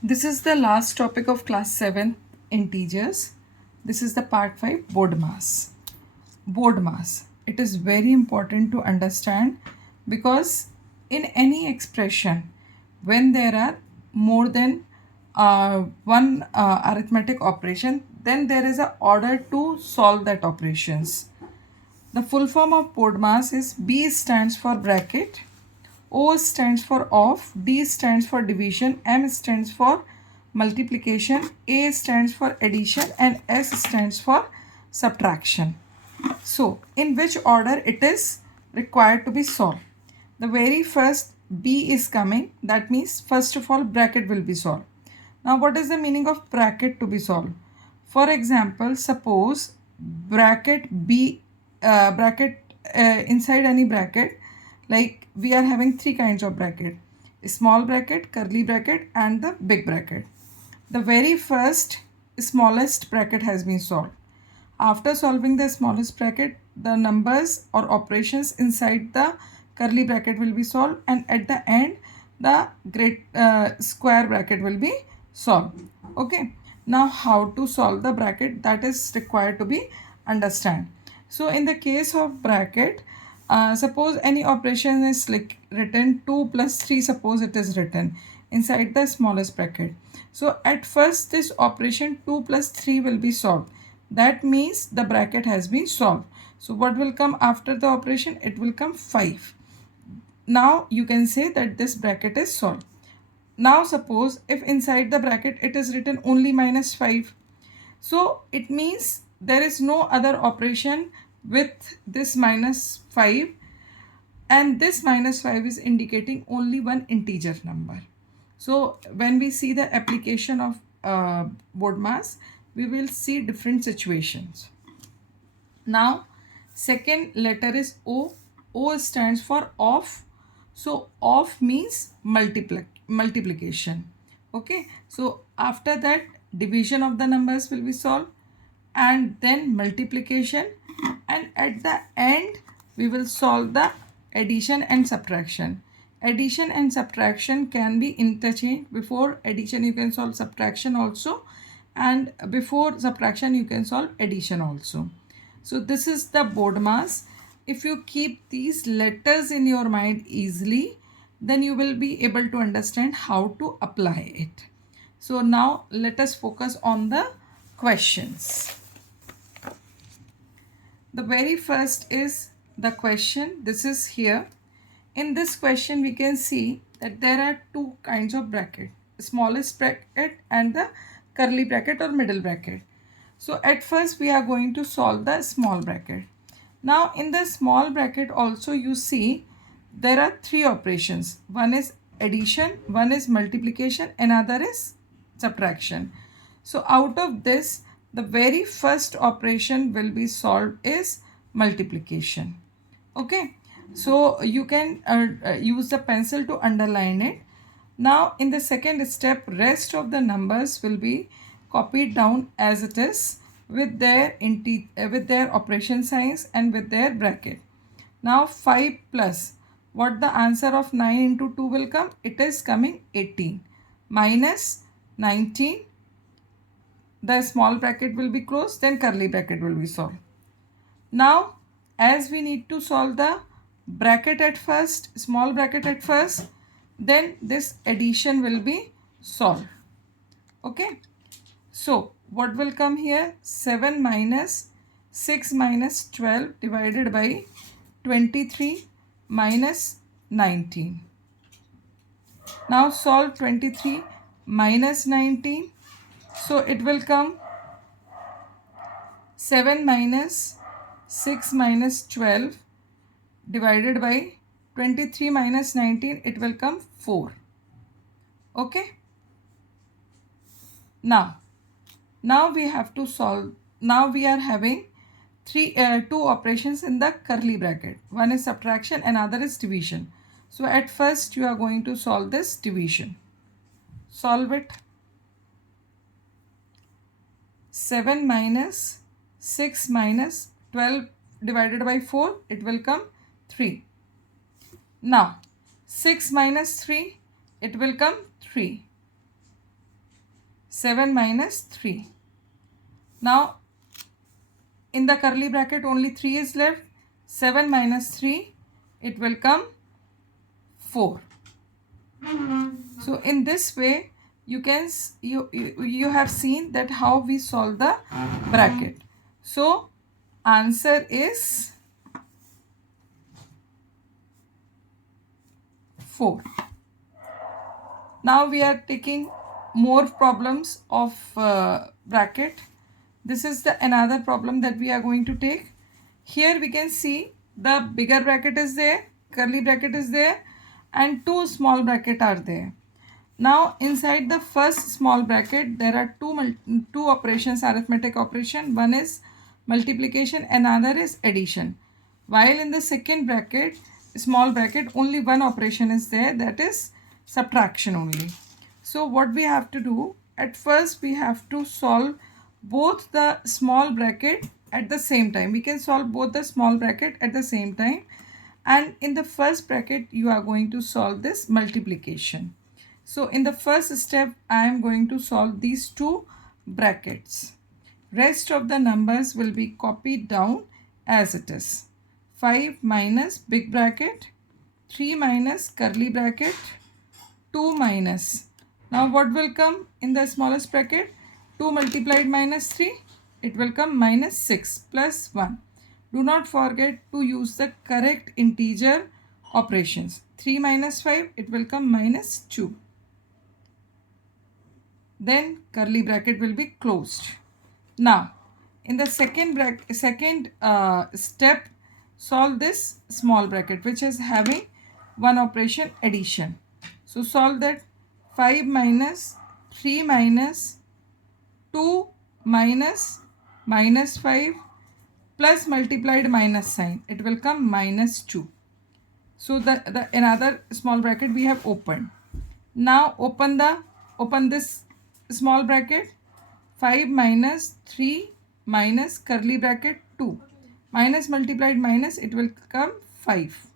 This is the last topic of class 7 integers. This is the part 5 board mass. Board mass. It is very important to understand because in any expression when there are more than one arithmetic operation, then there is a order to solve that operations. The full form of board mass is B stands for bracket, O stands for off, D stands for division, M stands for multiplication, A stands for addition, and S stands for subtraction. So, in which order it is required to be solved? The very first B is coming, that means first of all bracket will be solved. Now, what is the meaning of bracket to be solved? For example, suppose bracket B, inside any bracket, like we are having three kinds of bracket: small bracket, curly bracket, and the big bracket. The very first smallest bracket has been solved. After solving the smallest bracket, the numbers or operations inside the curly bracket will be solved, and at the end the great square bracket will be solved. Okay, now how to solve the bracket, that is required to be understand. So in the case of bracket, suppose any operation is like written 2 plus 3, suppose it is written inside the smallest bracket. So at first this operation 2 plus 3 will be solved. That means the bracket has been solved. So what will come after the operation? It will come 5. Now you can say that this bracket is solved. Now suppose if inside the bracket it is written only minus 5. So it means there is no other operation with this minus 5, and this minus 5 is indicating only one integer number. So when we see the application of board mass, we will see different situations. Now second letter is O. O stands for off. So off means multiplication. Okay, so after that division of the numbers will be solved, and then multiplication, and at the end we will solve the addition and subtraction. Addition and subtraction can be interchanged. Before addition you can solve subtraction also, and before subtraction you can solve addition also. So this is the board mass. If you keep these letters in your mind easily, then you will be able to understand how to apply it. So now let us focus on the questions. The very first is the question. This is here. In this question we can see that there are two kinds of bracket: smallest bracket and the curly bracket or middle bracket. So at first we are going to solve the small bracket. Now in the small bracket also you see there are three operations. One is addition, one is multiplication, another is subtraction. So out of this, the very first operation will be solved is multiplication. Okay, so you can use the pencil to underline it. Now in the second step, rest of the numbers will be copied down as it is with their operation signs and with their bracket. Now 5 plus, what the answer of 9 into 2 will come? It is coming 18 minus 19. The small bracket will be closed, then curly bracket will be solved. Now as we need to solve the bracket at first, small bracket at first, then this addition will be solved. Okay, so what will come here? 7 minus 6 minus 12 divided by 23 minus 19. Now solve 23 minus 19. So it will come 7 minus 6 minus 12 divided by 23 minus 19. It will come 4. Okay. Now we have to solve. Now we are having two operations in the curly bracket. One is subtraction, another is division. So at first you are going to solve this division. Solve it. 7 minus 6 minus 12 divided by 4, it will come 3. Now 6 minus 3, it will come 3. 7 minus 3. Now in the curly bracket only 3 is left. 7 minus 3, it will come 4. So in this way you can you have seen that how we solve the bracket. So answer is 4. Now we are taking more problems of bracket. This is the another problem that we are going to take. Here we can see the bigger bracket is there, curly bracket is there, and two small bracket are there. Now inside the first small bracket there are two operations, arithmetic operation. One is multiplication, another is addition. While in the second bracket, small bracket, only one operation is there, that is subtraction only. So what we have to do, at first we have to solve both the small bracket at the same time. We can solve both the small bracket at the same time, and in the first bracket you are going to solve this multiplication. So in the first step I am going to solve these two brackets. Rest of the numbers will be copied down as it is. 5 minus big bracket, 3 minus curly bracket, 2 minus. Now what will come in the smallest bracket? 2 multiplied minus 3, it will come minus 6 plus 1. Do not forget to use the correct integer operations. 3 minus 5, it will come minus 2. Then curly bracket will be closed. Now in the second step, solve this small bracket which is having one operation, addition. So solve that. 5 minus 3 minus 2 minus minus 5 plus multiplied minus sign, it will come minus 2. So the another small bracket we have opened. Now open this small bracket. 5 minus 3 minus curly bracket 2 minus multiplied minus, it will come 5,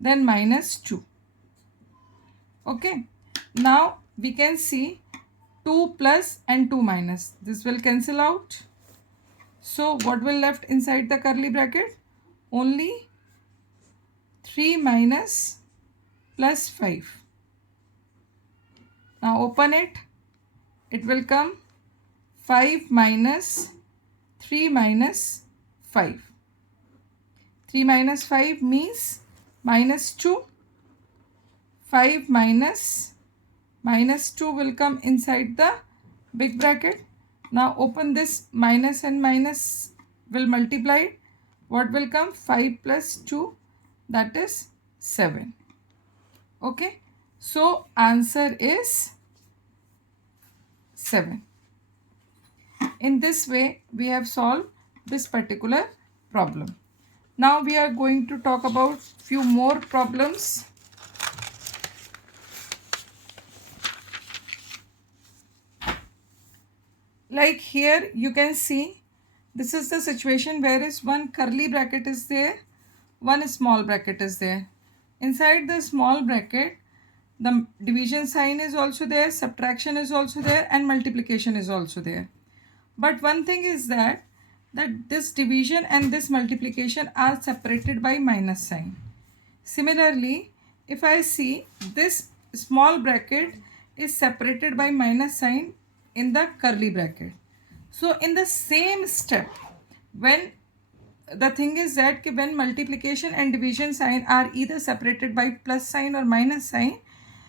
then minus 2. Okay, now we can see 2 plus and 2 minus, this will cancel out. So what will left inside the curly bracket? Only 3 minus plus 5. Now open it. It will come 5 minus 3 minus 5. 3 minus 5 means minus 2. 5 minus 2 will come inside the big bracket. Now open this, minus and minus will multiply. What will come? 5 plus 2, that is 7. Okay, so answer is 7. In this way we have solved this particular problem. Now we are going to talk about few more problems. Like here you can see this is the situation where is one curly bracket is there, one small bracket is there. Inside the small bracket the division sign is also there, subtraction is also there, and multiplication is also there. But one thing is that this division and this multiplication are separated by minus sign. Similarly, if I see this small bracket is separated by minus sign in the curly bracket. So in the same step, when the thing is that when multiplication and division sign are either separated by plus sign or minus sign,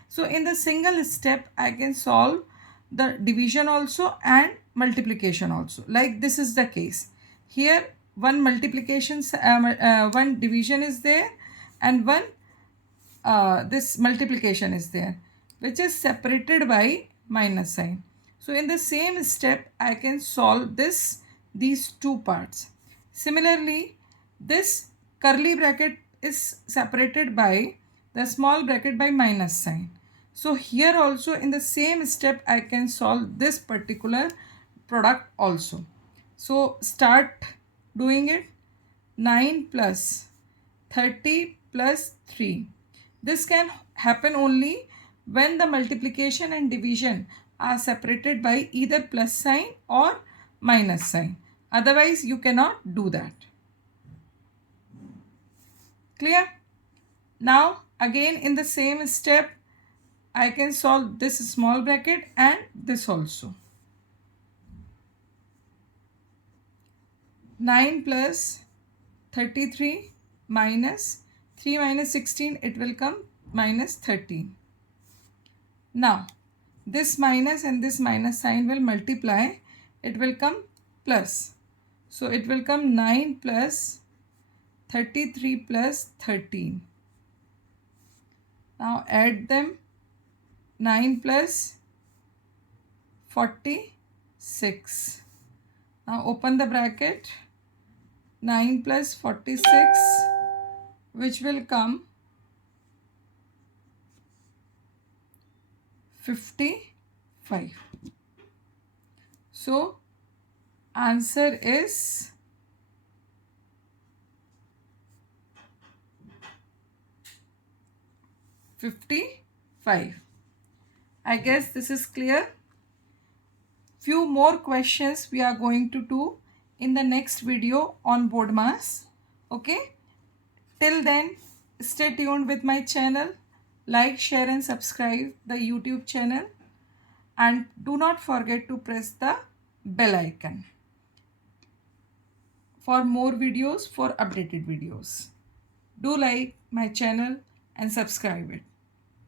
so in the single step I can solve the division also and multiplication also. Like this is the case. Here one multiplication, one division is there, and one this multiplication is there, which is separated by minus sign. So in the same step I can solve these two parts. Similarly, this curly bracket is separated by the small bracket by minus sign. So here also in the same step I can solve this particular product also. So start doing it. 9 plus 30 plus 3. This can happen only when the multiplication and division are separated by either plus sign or minus sign. Otherwise, you cannot do that. Clear? Now, again in the same step, I can solve this small bracket and this also. 9 plus 33 minus 3 minus 16, it will come minus 13. Now, this minus and this minus sign will multiply. It will come plus. So, it will come 9 plus 33 plus 13. Now, add them. 9 plus 46. Now, open the bracket. 9 plus 46, which will come 55. So, answer is 55. I guess this is clear. Few more questions we are going to do in the next video on BODMAS. Okay. Till then, stay tuned with my channel. Like, share and subscribe the YouTube channel. And do not forget to press the bell icon for more videos, for updated videos. Do like my channel and subscribe it.